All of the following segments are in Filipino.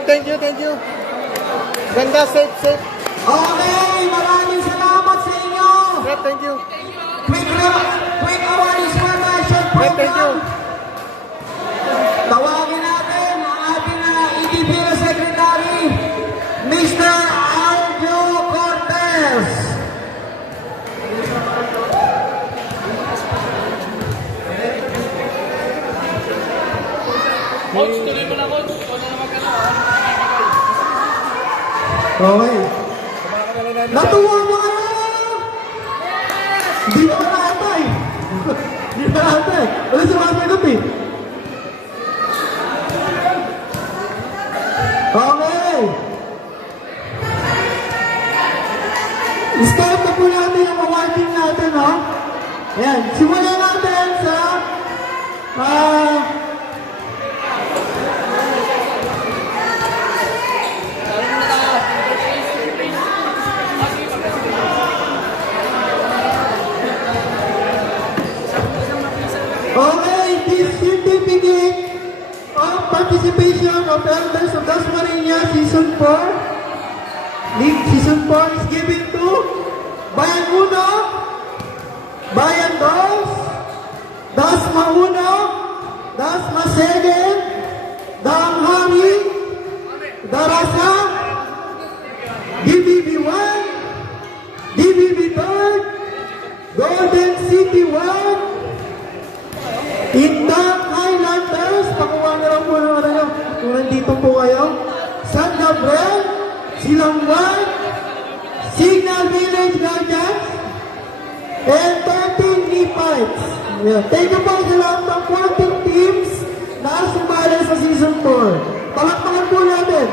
Rep, thank you, thank you. Ganda, safe, safe. Okay, maraming salamat sa inyo. Rep, thank you. Quick awareness promotion Rep, thank you. program. Tawagin natin ang ating EDP na Secretary, Mr. Aljo Cortez. Coach, tuloy mo na, Coach. Ikaw na naman ka na, Okay. Natuwa mo kayo! Di ba naatay? Di ba naatay? Wala sa mga sagot eh. Okay. Start na po natin ang awarding natin, ha? Ayan, simulan natin sa okay, this certificate of participation of Elders of Dasmariñas Season 4, League Season 4 is given to Bayan 1, Bayan 2, Dasma 1, Dasma 2, Damhari, Darasa, DBB 1, DBB 3, Golden City 1, Indang Highlanders, pakuha na lang po ng ano, kung nandito po kayo. San Gabriel, Silang 1, Signal Village Guardians, and 13 E-Fights. Yeah. Thank you po sa lahat ng 14 teams na sumali sa Season 4. Palakpakan po natin.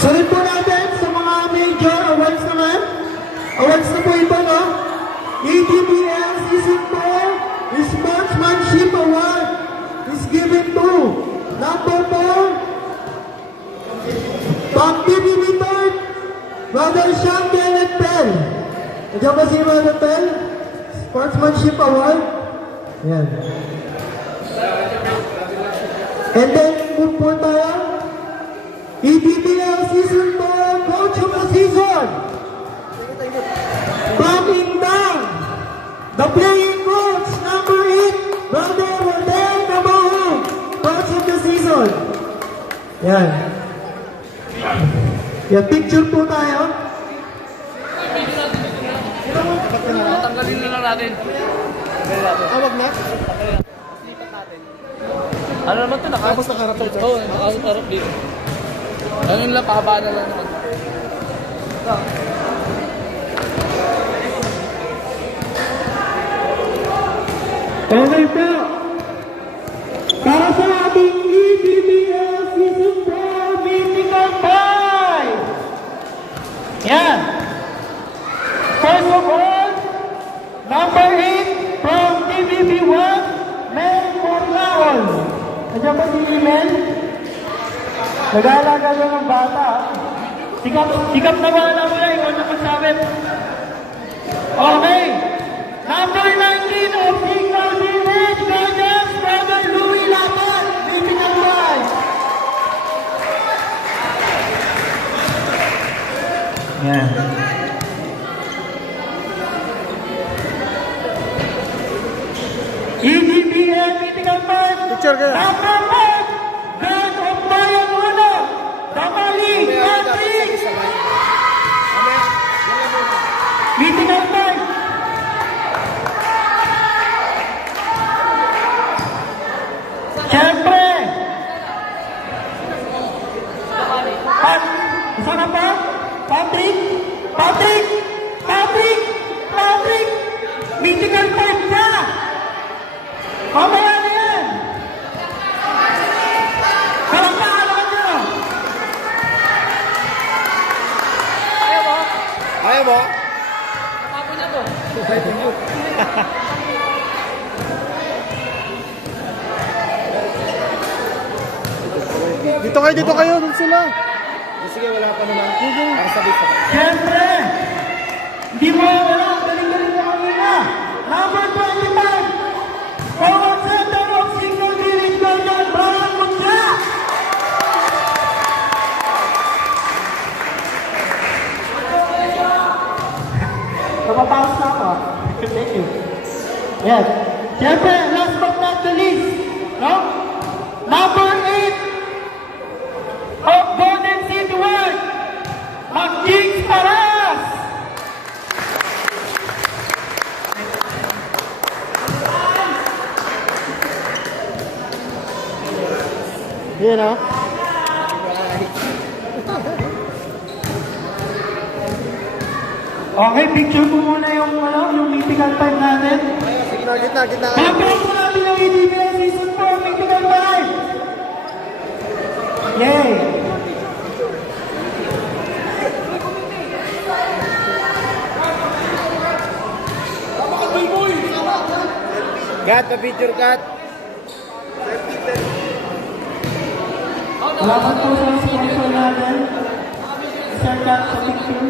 Salit po natin sa mga major awards naman. Awards na po ito, no? EDBL Season 4 Sportsmanship Award is given to number 4 Pang PBB third, Brother Sean Kenneth Pell. Nandiyan ba si Brother Pell? Sportsmanship Award. Yan. And then, move po tayo. EDBL Season 4 Coach of the Season. From Indang, the playing coach, number 8, Brother Rodel Nabaho, Coach of the Season. Yan. Yan, picture po tayo. Tanggalin na lang natin. Awag na. Ano naman ito? Tapos nakaharap ito. Oo, nakaharap dito. Ano lang, pahaba na lang naman. Okay po. Para sa ating EDBL Season 4 Mythical 5. Yan. First of all, number 8 from DBB 1, Mel Morlaon. Nandiyan ba si Mel? Nag-aalaga siya ng bata. Sikap na wala mo yan, ikaw na magsabit. Okay. Number 19 of Signal Village Guardians, Brother Louie Lapan, Mythical 5. Yan. EDBL Mythical 5. Picture kayo. Number 5, God of Bayan 1, Damali, Patrick. Mythical 5. Siyempre! Isa na pa? Patrick! Patrick! Patrick! Patrick! Mythical 5 na! Mamaya na yan! Palakpakan naman nyo! Ayaw mo? Ayaw mo? Papo niya po. Dito kayo, dun sila. Sige, wala pa naman. Nakasabit-sabit. Siyempre! Hindi mo wala! Galing-galing na kami na! Number 25! Forward Center of Signal Village Guardian, Baran Mutya! Yes. Siyempre, last but not the least, no? Number 8 of Golden City World, Mag-Jigs Paras! Yan ah. Okay, picture mo muna yung mythical 5 natin. Gitna. Pag-break mo natin yung EDBL Season 4 mythical 5! Yay! Cut, pa-picture cut. Salamat po sa sponsor natin. Sir Kat sa picture.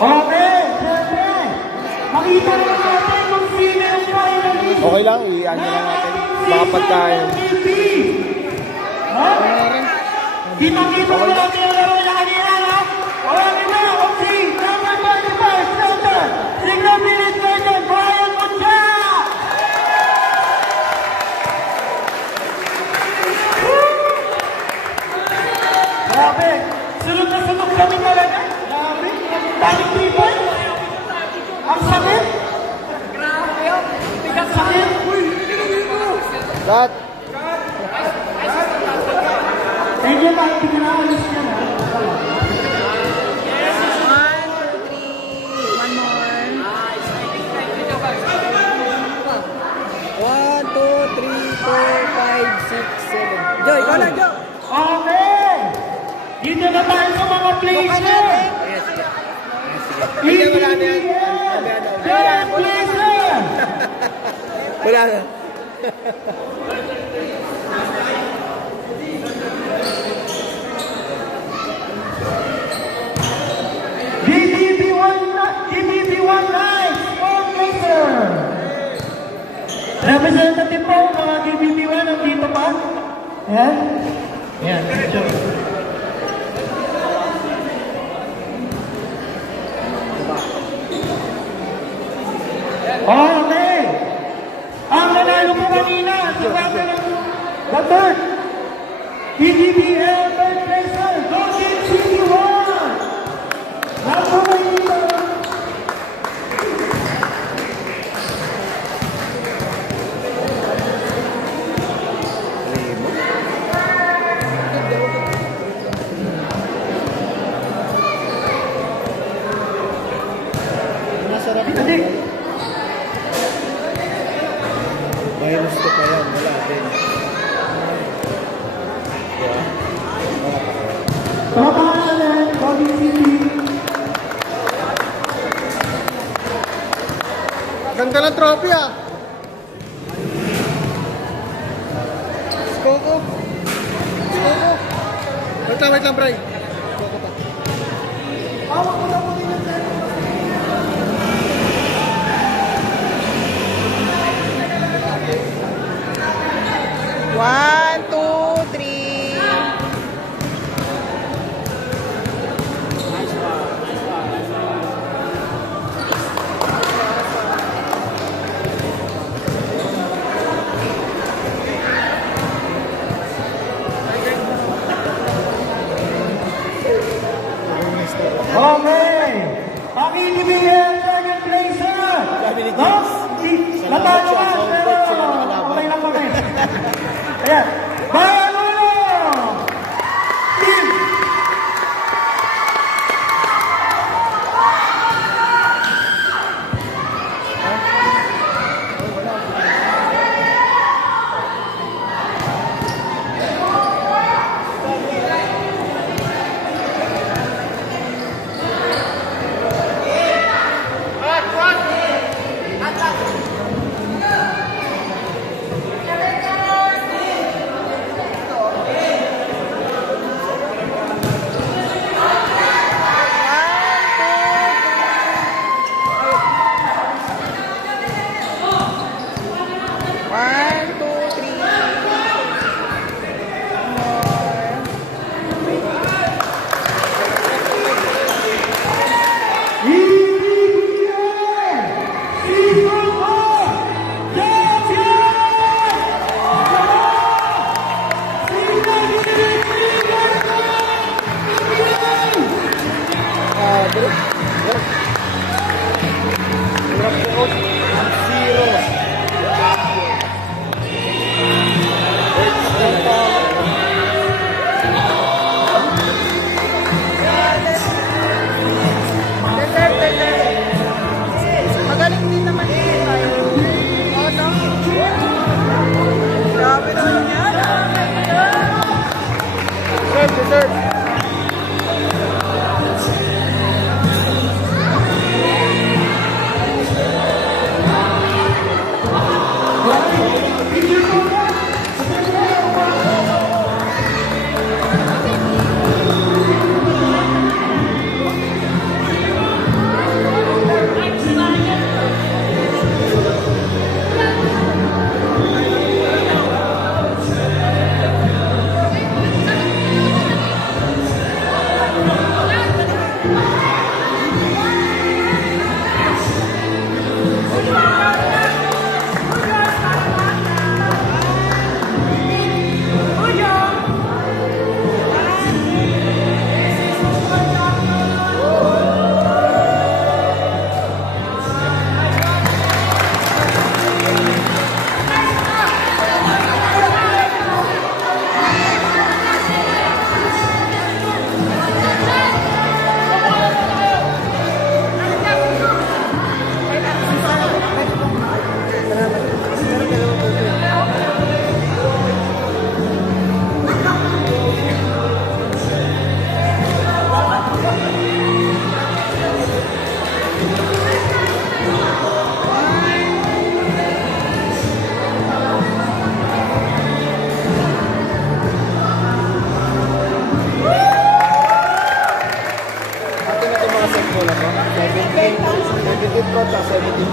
Okay, siyempre. Makita na natin kung sino yung finalist. Okay lang, i-ano lang natin. Baka pagkain. Ha? Kita-kita mo natin yung laro niya kanina, no? Okay na, okay. Number 25, center. Signal Village Legend, Brian Concha! Grabe, sunod na sunod kami talaga. Grabe, daming people. Ang sakit. Grabe yun. Ang sakit. Cut. Medyo kahit pinaalis niya na. One, two, three, four, five, six, seven. Joy, ikaw lang, Joy. Okay! Dito na tayo sa mga placer! Sige, wala na yan. Third placer! Wala na. DBB1 Nice! Fourth placer! Representative po, mga DBB1 nandito pa. Ayan. Ayan, picture. Okay! Ang nanalo po kanina, si Papa ng the third PGBL third placer, Golden City 1! Ako kanina! Masarap. Kasi, Minus ko pa yan. Wala din. mga pangalan, Golden City. Ganda ng trophy ah. Skoko. Wait lang, Bray. Hawak ko na po din yung sir. One, two, three. Okay!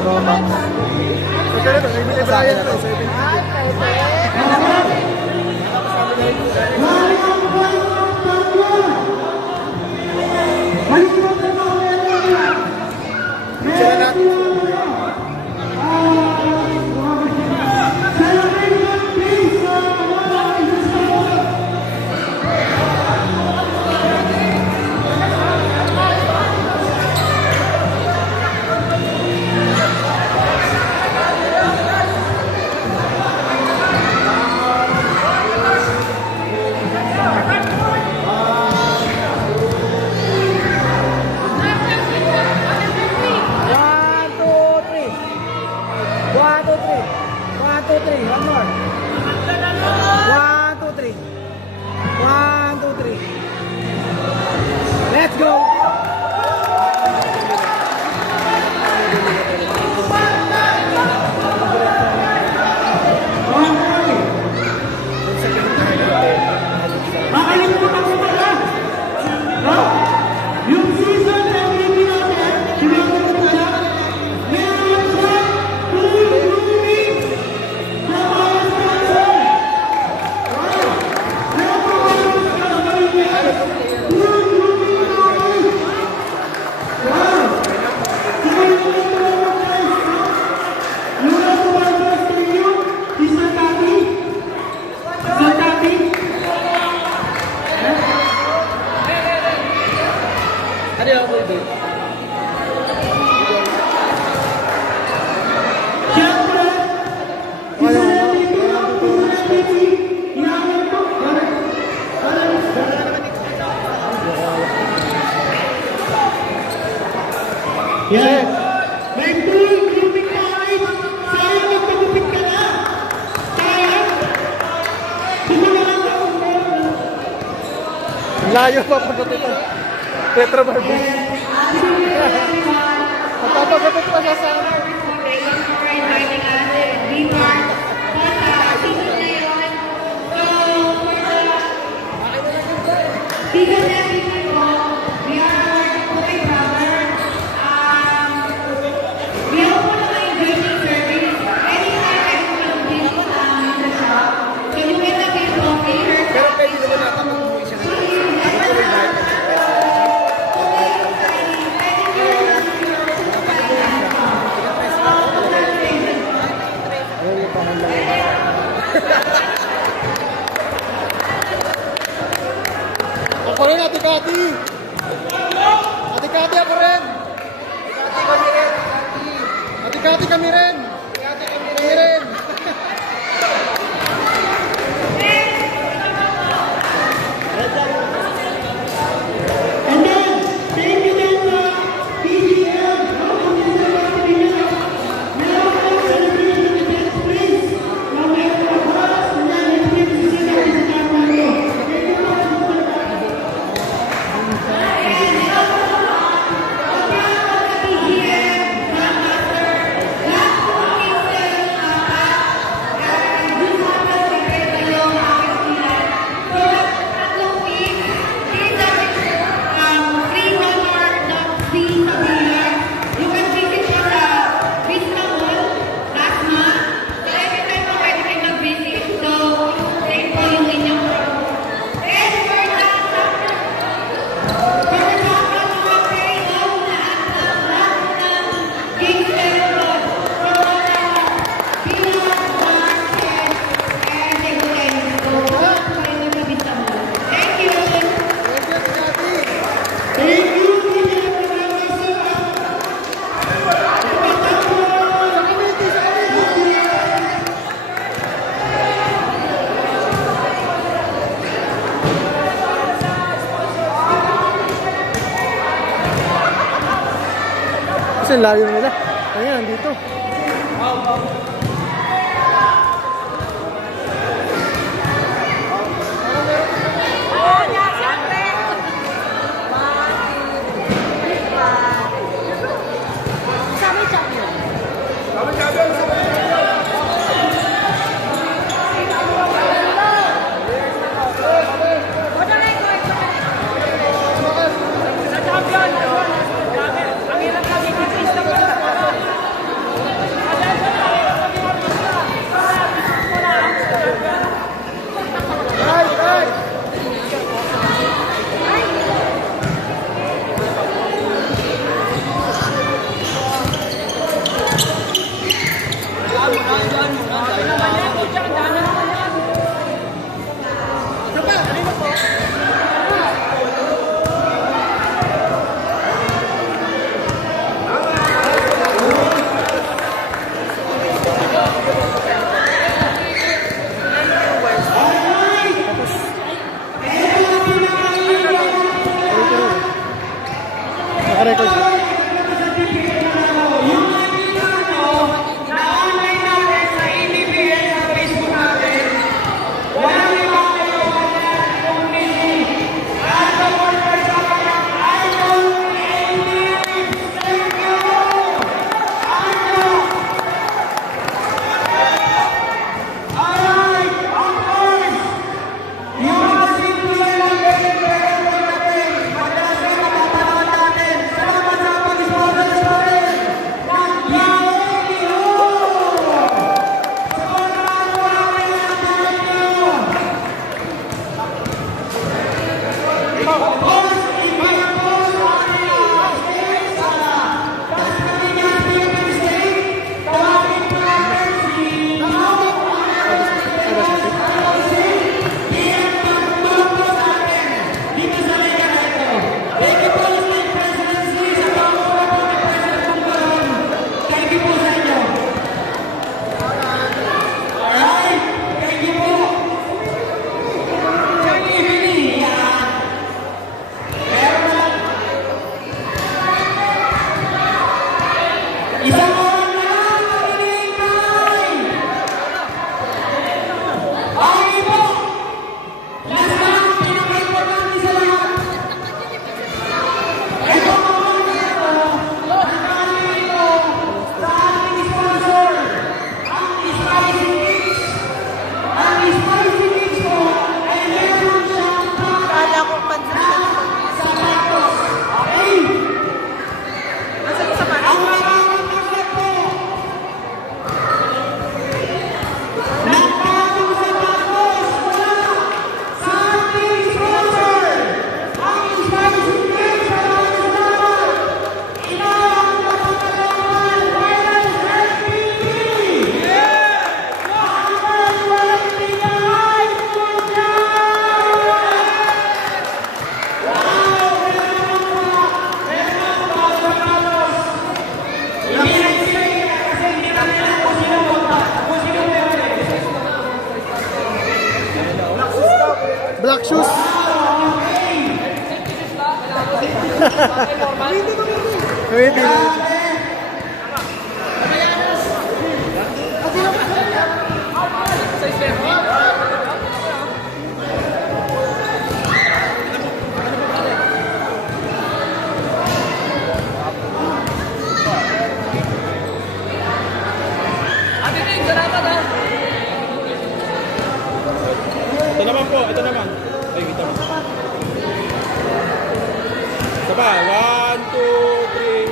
Pro Max. So, ganito, bibili Brian to, 70. Picture na natin. One, two, three. One, two, three. One, two, three. One more. One, two, three. One, two, three. Let's go. Makalimutan ko pala. No? Yung season na MVP natin, sinabi ko pala, meron siya full grooming na mga sponsor. Wow! Meron po mga sponsor niya. Full grooming natin. Wow! Siguro ko ito naman guys, no? Yung ako ba sa inyo? Isang kati? Isang kati? Ano yung ako ito? Siyempre, isa na dito ang tunay baby. Inaaway ko. Yes. May full grooming tayo. Sayang magpagupit ka na. Sayang. Sumulangan ka kung meron. Layo pa po dito. Petro Barbie. Magpapagapit pa siya sa ano. Pero pwede naman natin umuwi siya ng Ako rin, Ate Kati. Ate Kati, ako rin. Ate Kati, kami rin. Kami rin. And then, thank you din sa PGM. Meron kayong celebration event, please. Meron kayong oras, and then it's good to see you sa Kathmandu. Thank you so much. Kasi layo nila. Kaya nandito. shoes. Wait, Ito naman po, ito naman. Ay, wait naman. Ito ba? 1, 2, 3.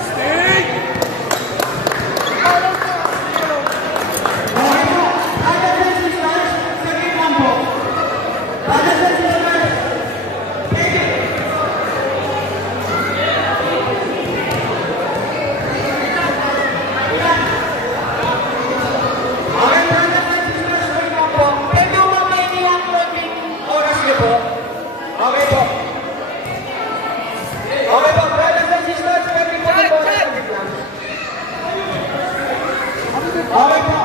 Stick! Okay po. Okay po, brothers and sisters, pwede po po sa saglit lang. Okay po.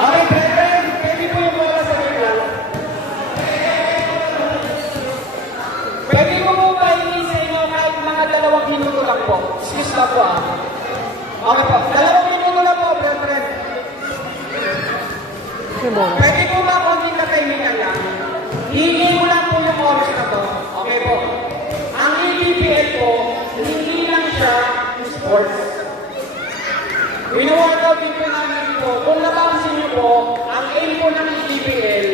Okay, brethren, pwede po yung bola sa saglit lang. Pwede ko po pahingi sa inyo kahit mga 2 minuto lang po. Excuse lang po ah. Okay po, 2 minuto lang po, brethren. Pwede po ba konting katahimikan lang? Hindi mo lang po yung oras na to. Okay po. Ang EPPL po, hindi lang siya sports. Winuwarn-out din po namin po. Kung napansin niyo po, ang aim po ng EPPL,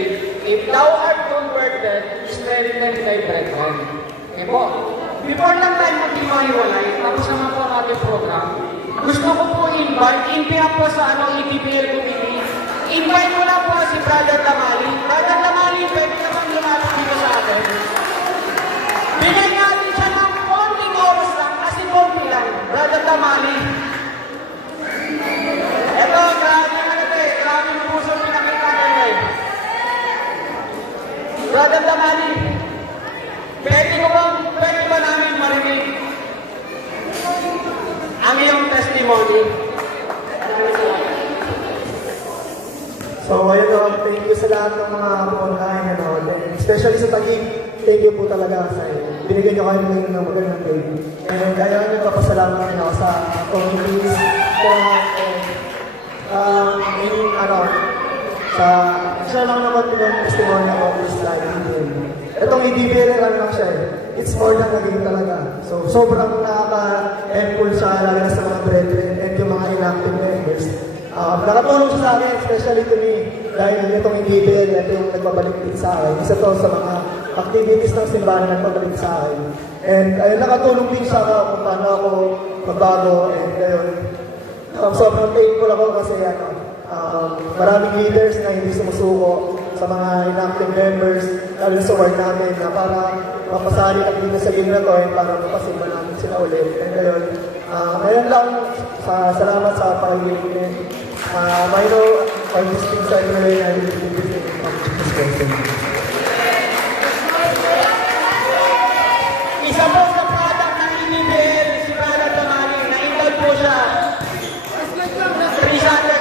if thou art converted, strengthen thy brethren. Okay po. Before lang tayo maghiwalay, tapos naman po ang ating program, gusto ko po invite po sa EPPL committee. Invite mo lang po si Brother Damali. Brother Damali, pwede naman lumapit dito sa atin. Bigyan natin siya ng konting oras lang kasi konti lang. Brother Damali. Eto, grabe naman ito eh. Grabe yung puso pinakita nila eh. Brother Damali, pwede ba namin marinig ang iyong testimony? So, ayun o, thank you sa lahat ng mga online and especially sa Taguig, thank you po talaga sa binigyan niyo kayo ngayon ng magandang day. And kaya nyo papasalamat rin ako sa communities, isa lang naman po yung testimony of this life. Itong EDBL, ano lang siya eh. It's more than naging talaga. So, sobrang nakaka-helpful siya lalo na sa mga brethren and yung mga inactive members. Nakatulong siya sa akin, especially to me, dahil itong EDBL, ito yung nagbabalik din sa akin. Isa to sa mga activities ng simbahan na nagbabalik sa akin. And ayun, nakatulong din siya kung paano ako magbago. And ayun, sobrang thankful ako kasi maraming leaders na hindi sumusuko sa mga inactive members, lalo sa ward namin, na para mapasali at dito sa game na to, and para mapasimba namin sila ulit. And ayun, ngayon lang, salamat sa pakikinig. I know all these things are really I will be this question. Isa po sa product ng EDBL, si Brother Damali, na-invite po siya. 300